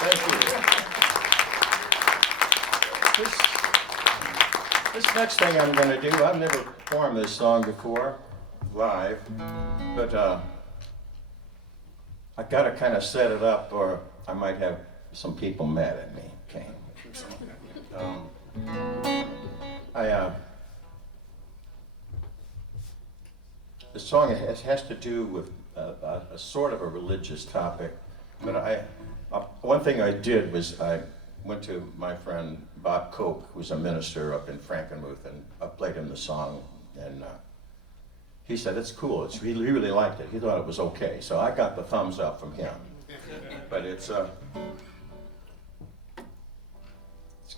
Thank you. This next thing I'm going to do, I've never performed this song before, live, but I got to kind of set it up or I might have some people mad at me, okay? The song has to do with a sort of a religious topic, but one thing I did was I went to my friend Bob Koch, who's a minister up in Frankenmuth, and I played him the song, and he said, it's cool, he really liked it, he thought it was okay, so I got the thumbs up from him. But it's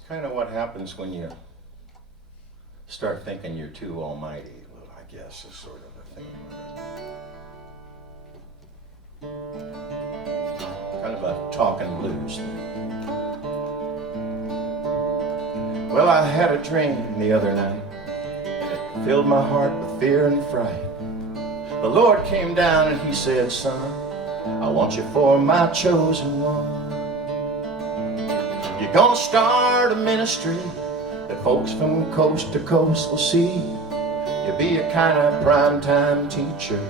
kind of what happens when you start thinking you're too almighty, well, I guess is sort of the theme of it. Kind of a talking blues thing. Well, I had a dream the other night, and it filled my heart with fear and fright. The Lord came down and he said, son, I want you for my chosen one. You're gonna start a ministry that folks from coast to coast will see. You'll be a kind of primetime teacher.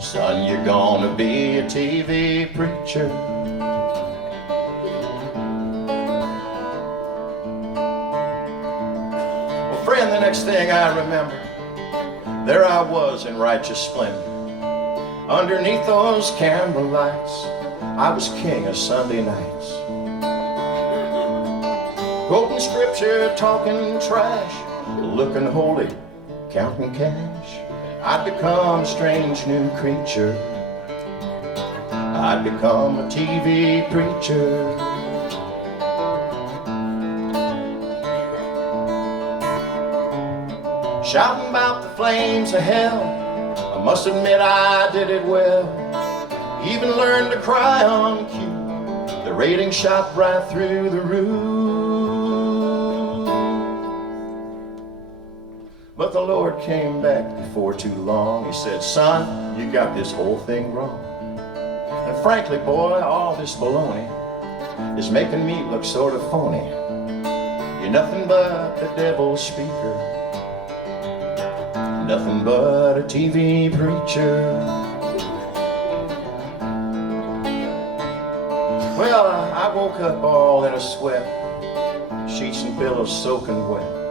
Son, you're gonna be a TV preacher. Well, friend, the next thing I remember, there I was in righteous splendor. Underneath those candle lights, I was king of Sunday nights. Quoting scripture, talking trash, looking holy, counting cash. I'd become a strange new creature. I'd become a TV preacher. Shouting about the flames of hell, I must admit I did it well. Even learned to cry on cue. The ratings shot right through the roof. But the Lord came back before too long. He said, son, you got this whole thing wrong. And frankly, boy, all this baloney is making me look sort of phony. You're nothing but the devil's speaker, nothing but a TV preacher. Well, I woke up all in a sweat, sheets and pillows soaking wet.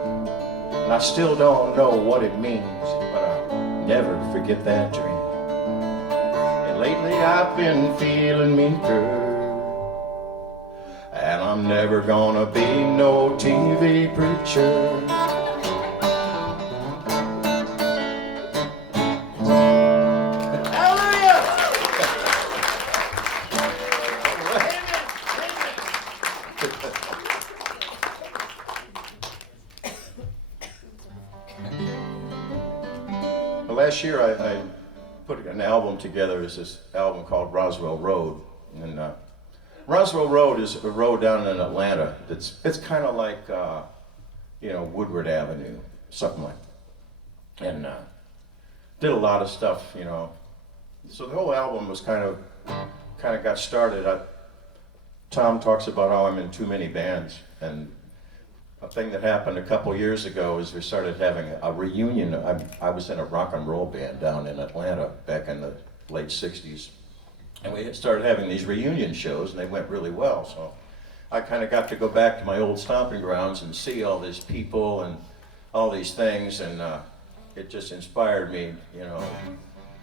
And I still don't know what it means, but I'll never forget that dream. And lately I've been feeling meeker, and I'm never gonna be no TV preacher. Last year I put an album together. It's this album called Roswell Road, and Roswell Road is a road down in Atlanta. It's kind of like Woodward Avenue, something like that. And did a lot of stuff, So the whole album was kind of got started. Tom talks about how I'm in too many bands, and a thing that happened a couple years ago is we started having a reunion. I was in a rock and roll band down in Atlanta back in the late 60s. And we started having these reunion shows, and they went really well. So I kind of got to go back to my old stomping grounds and see all these people and all these things, and it just inspired me,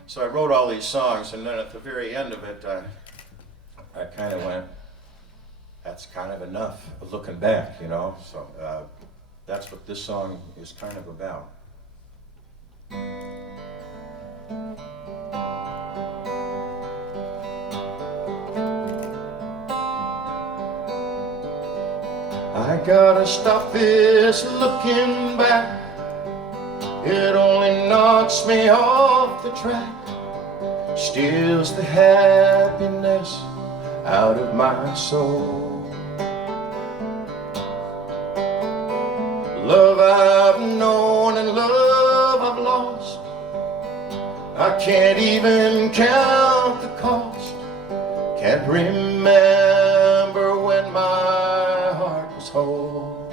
So I wrote all these songs, and then at the very end of it, I kind of went, that's kind of enough looking back, So that's what this song is kind of about. I gotta stop this looking back. It only knocks me off the track, steals the happiness out of my soul. Love I've known and love I've lost, I can't even count the cost. Can't remember when my heart was whole.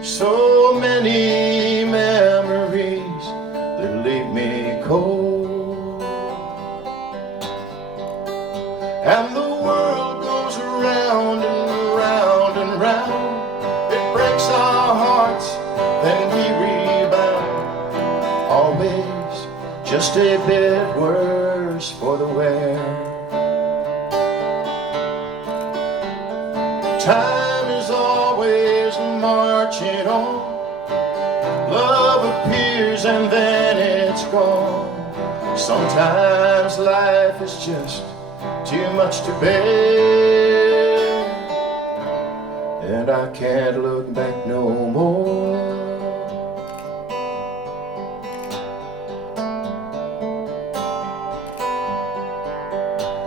So many memories that leave me cold. And the world goes around and round and round. It breaks our hearts, then we rebound. Always just a bit worse for the wear. Time is always marching on. Love appears and then it's gone. Sometimes life is just too much to bear, and I can't look back no more.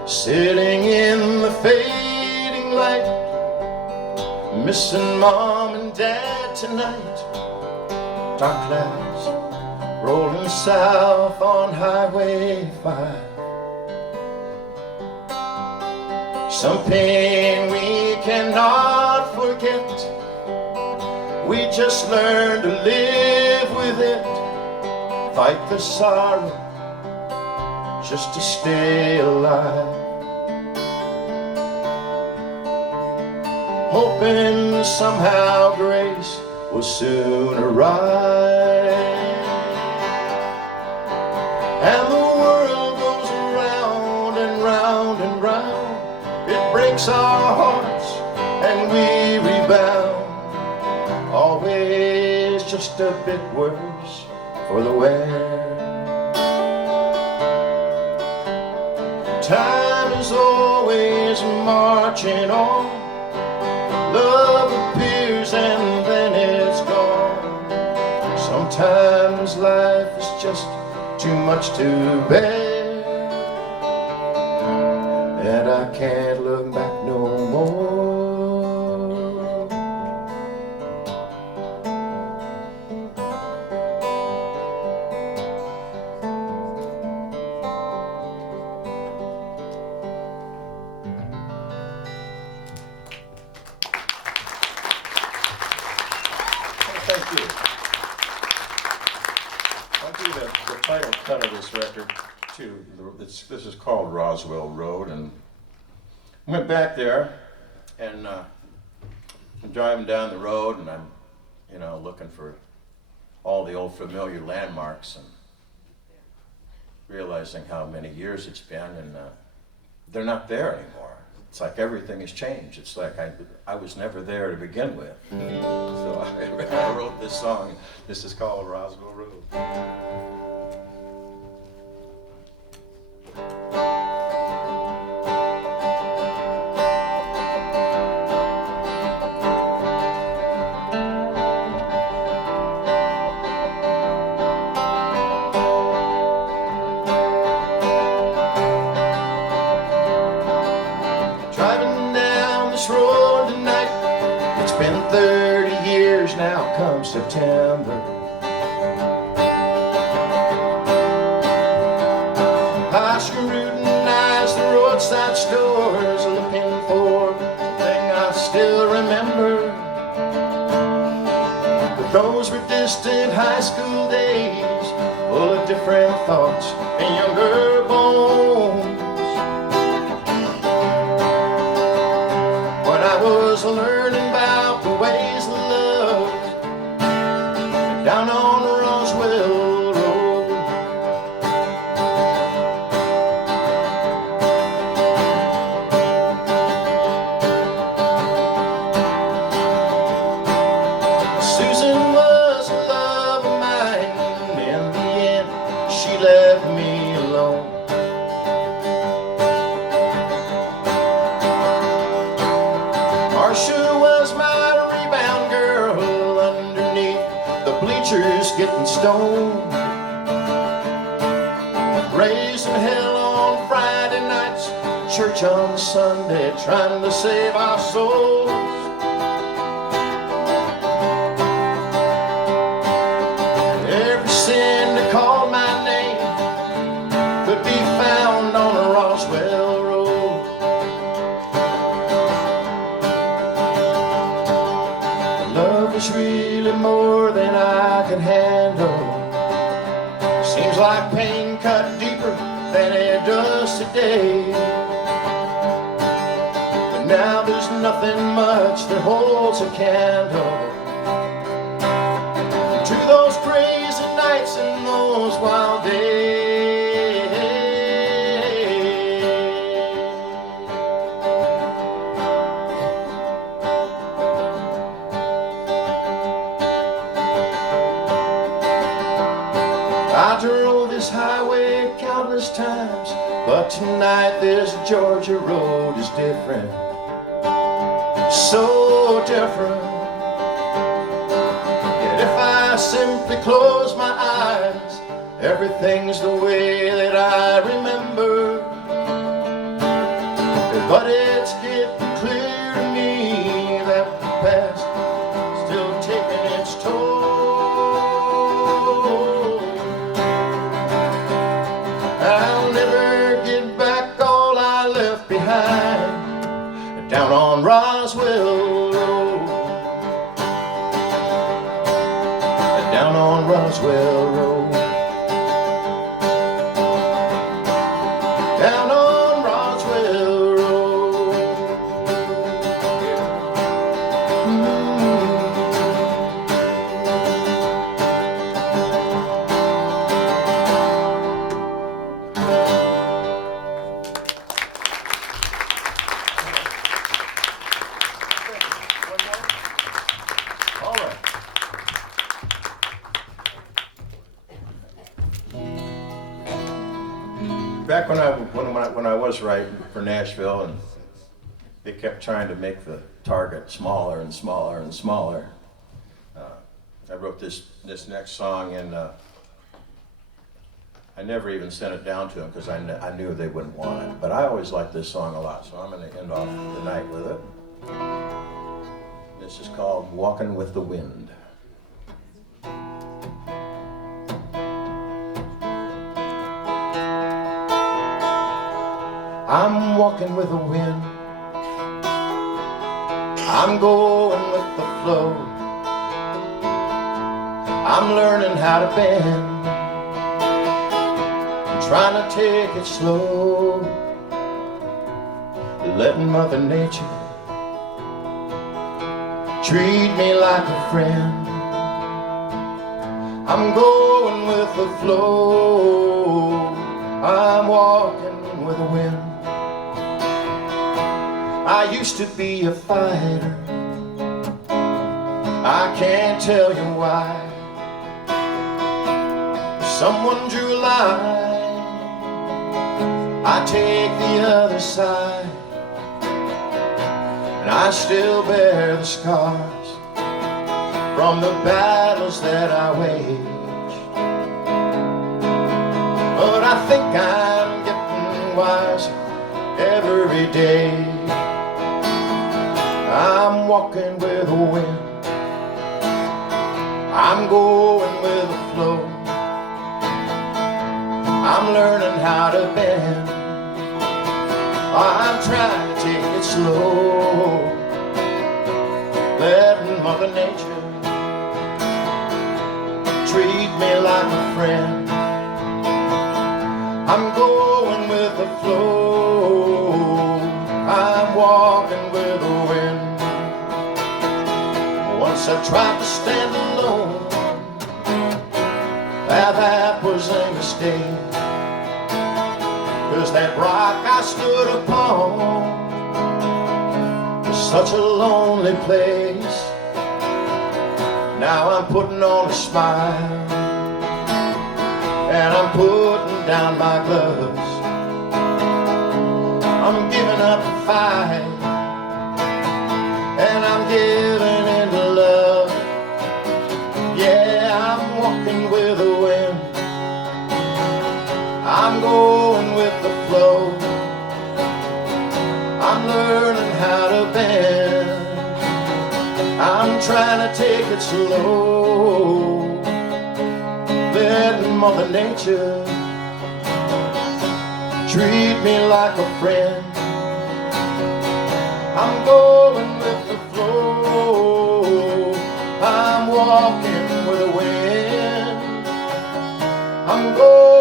Sitting in the fading light, missing mom and dad tonight. Dark clouds rolling south on Highway 5. Some pain we cannot forget. We just learn to live with it. Fight the sorrow just to stay alive. Hoping somehow grace will soon arrive. And the world goes around and round and round. It breaks our hearts and we rebound. Always just a bit worse for the wear. Time is always marching on. Love appears and then it's gone. Sometimes life is just too much to bear, and I can't look back no more. Thank you. I'll do the title cut of this record too. This is called Roswell Road, and I went back there, and I'm driving down the road, and I'm, looking for all the old familiar landmarks, and realizing how many years it's been, and they're not there anymore. It's like everything has changed. It's like I was never there to begin with. So I wrote this song. This is called Roswell Road. Road tonight. It's been 30 years now come September. I scrutinize the roadside stores looking for the thing I still remember. But those were distant high school days, full of different thoughts and younger bones. I was learning about the ways of love down on Roswell Road. Susan was a love of mine. In the end, she left me alone. Marsha was my rebound girl underneath the bleachers getting stoned. Raising hell on Friday nights, church on Sunday, trying to save our souls. Every sin that called my name could be found on Seems like pain cut deeper than it does today. But now there's nothing much that holds a candle to those crazy nights and those wild days. I drove this highway countless times, but tonight this Georgia road is different, so different. Yet if I simply close my eyes, everything's the way that I remember. But it's getting clear to me that the past is still taking its toll. I'll never get back all I left behind down on Roswell Road. Down on Roswell Road. Down on Roswell Road. All right. Back when I was writing for Nashville, and they kept trying to make the target smaller and smaller and smaller, I wrote this next song, and I never even sent it down to them because I knew they wouldn't want it. But I always liked this song a lot, so I'm going to end off the night with it. This is called Walking with the Wind. I'm walking with the wind, I'm going with the flow, I'm learning how to bend, I'm trying to take it slow, letting Mother Nature treat me like a friend. I'm going with the flow, I'm walking with the wind. I used to be a fighter, I can't tell you why. Someone drew a line, I take the other side, and I still bear the scars from the battles that I waged. But I think I'm getting wiser every day. I'm walking with the wind, I'm going with the flow, I'm learning how to bend, I'm trying to take it slow, letting Mother Nature treat me like a friend. I'm going with the flow, I'm walking with the wind. Once I tried to stand alone, that was a mistake, 'cause that rock I stood upon was such a lonely place. Now I'm putting on a smile, and I'm putting down my gloves, I'm giving up the fight, and I'm giving into love. Yeah, I'm walking with the wind, I'm going with the flow, I'm learning how to bend, I'm trying to take it slow, letting Mother Nature treat me like a friend. I'm going with the flow, I'm walking with the wind, I'm going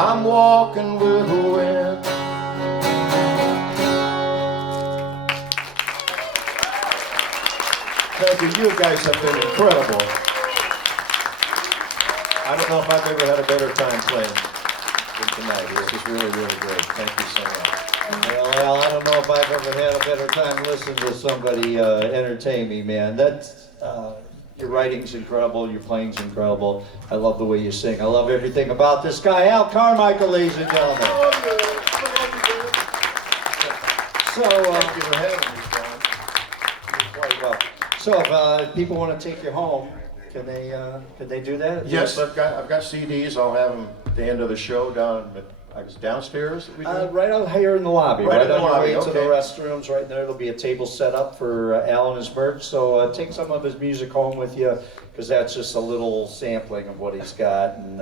I'm walking with the wind. Thank you. You guys have been incredible. I don't know if I've ever had a better time playing than tonight. This is really, really great. Thank you so much. Well, I don't know if I've ever had a better time listening to somebody entertain me, man. Your writing's incredible, your playing's incredible. I love the way you sing. I love everything about this guy, Al Carmichael, ladies and gentlemen. So, Thank you for having me, John. you're quite welcome. So, if people want to take you home, can they do that? Yes, I've got CDs. I'll have them at the end of the show downstairs. That we do? Right out here in the lobby, Right in the on your lobby, way to the okay. restrooms. Right there, there'll be a table set up for Al and his merch. So take some of his music home with you, because that's just a little sampling of what he's got. And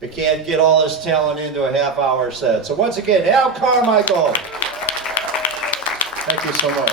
we can't get all his talent into a half-hour set. So once again, Al Carmichael. Thank you so much.